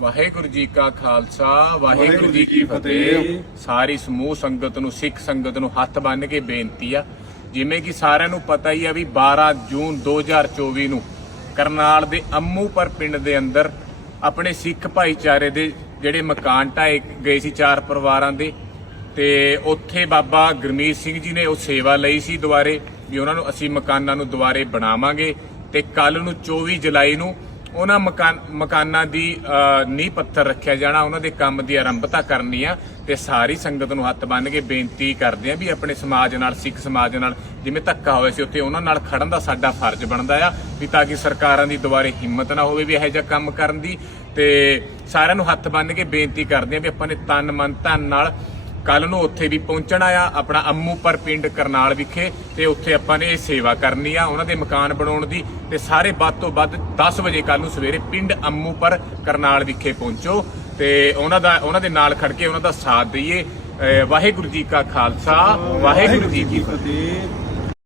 ਵਾਹਿਗੁਰੂ ਜੀ ਕਾ ਖਾਲਸਾ, ਵਾਹਿਗੁਰੂ ਜੀ ਕੀ ਫਤਿਹ। ਸਾਰੀ ਸਮੂਹ ਸੰਗਤ ਨੂੰ, ਸਿੱਖ ਸੰਗਤ ਨੂੰ ਹੱਥ ਬੰਨ੍ਹ ਕੇ ਬੇਨਤੀ ਆ। ਜਿਵੇਂ ਕਿ ਸਾਰਿਆਂ ਨੂੰ ਪਤਾ ਹੀ ਆ ਵੀ 12 ਜੂਨ 2024 ਨੂੰ ਕਰਨਾਲ ਦੇ ਅੰਮੂਪਰ ਪਿੰਡ ਦੇ ਅੰਦਰ ਆਪਣੇ ਸਿੱਖ ਭਾਈਚਾਰੇ ਦੇ ਜਿਹੜੇ ਮਕਾਨ ਢਾਏ ਗਏ ਸੀ ਚਾਰ ਪਰਿਵਾਰਾਂ ਦੇ, ਤੇ ਉੱਥੇ ਬਾਬਾ ਗੁਰਮੀਤ ਸਿੰਘ ਜੀ ਨੇ ਉਹ ਸੇਵਾ ਲਈ ਸੀ ਦੁਆਰੇ, ਵੀ ਉਹਨਾਂ ਨੂੰ ਅਸੀਂ ਮਕਾਨਾਂ ਨੂੰ ਦੁਆਰੇ ਬਣਾਵਾਂਗੇ। ਤੇ ਕੱਲ ਨੂੰ 24 ਜੁਲਾਈ ਨੂੰ ਉਹਨਾਂ ਮਕਾਨ ਮਕਾਨਾਂ ਦੀ ਨੀਂਹ ਪੱਥਰ ਰੱਖਿਆ ਜਾਣਾ, ਉਹਨਾਂ ਦੇ ਕੰਮ ਦੀ ਆਰੰਭਤਾ ਕਰਨੀ ਆ ਤੇ ਸਾਰੀ ਸੰਗਤ ਨੂੰ ਹੱਥ ਬੰਨ੍ਹ ਕੇ ਬੇਨਤੀ ਕਰਦੇ ਆ ਵੀ ਆਪਣੇ ਸਮਾਜ ਨਾਲ, ਸਿੱਖ ਸਮਾਜ ਨਾਲ ਜਿਵੇਂ ਧੱਕਾ ਹੋਇਆ ਸੀ ਉੱਥੇ ਉਹਨਾਂ ਨਾਲ ਖੜਨ ਦਾ ਸਾਡਾ ਫਰਜ਼ ਬਣਦਾ ਆ ਵੀ ਤਾਂ ਕਿ ਸਰਕਾਰਾਂ ਦੀ ਦੁਬਾਰੇ ਹਿੰਮਤ ਨਾ ਹੋਵੇ ਵੀ ਇਹੋ ਜਿਹਾ ਕੰਮ ਕਰਨ ਦੀ ਤੇ ਸਾਰਿਆਂ ਨੂੰ ਹੱਥ ਬੰਨ੍ਹ ਕੇ ਬੇਨਤੀ ਕਰਦੇ ਆ ਵੀ ਆਪਾਂ ਨੇ ਤਨ ਮਨ ਧਨ ਨਾਲ ਕੱਲ ਨੂੰ ਉੱਥੇ ਵੀ ਪਹੁੰਚਣਾ ਆ ਆਪਣਾ ਅੰਮੂਪਰ ਪਿੰਡ ਕਰਨਾਲ ਵਿਖੇ, ਤੇ ਉੱਥੇ ਆਪਾਂ ਨੇ ਇਹ ਸੇਵਾ ਕਰਨੀ ਆ, ਉਹਨਾਂ ਦੇ ਮਕਾਨ ਬਣਾਉਣ ਦੀ, ਤੇ ਸਾਰੇ ਵੱਧ ਤੋਂ ਵੱਧ 10 ਵਜੇ ਕੱਲ ਨੂੰ ਸਵੇਰੇ ਪਿੰਡ ਅੰਮੂਪਰ ਕਰਨਾਲ ਵਿਖੇ ਪਹੁੰਚੋ, ਤੇ ਉਹਨਾਂ ਦਾ, ਉਹਨਾਂ ਦੇ ਨਾਲ ਖੜ ਕੇ ਉਹਨਾਂ ਦਾ ਸਾਥ ਦਈਏ। ਵਾਹਿਗੁਰੂ ਜੀ ਕਾ ਖਾਲਸਾ, ਵਾਹਿਗੁਰੂ ਜੀ ਕੀ ਫਤਿਹ।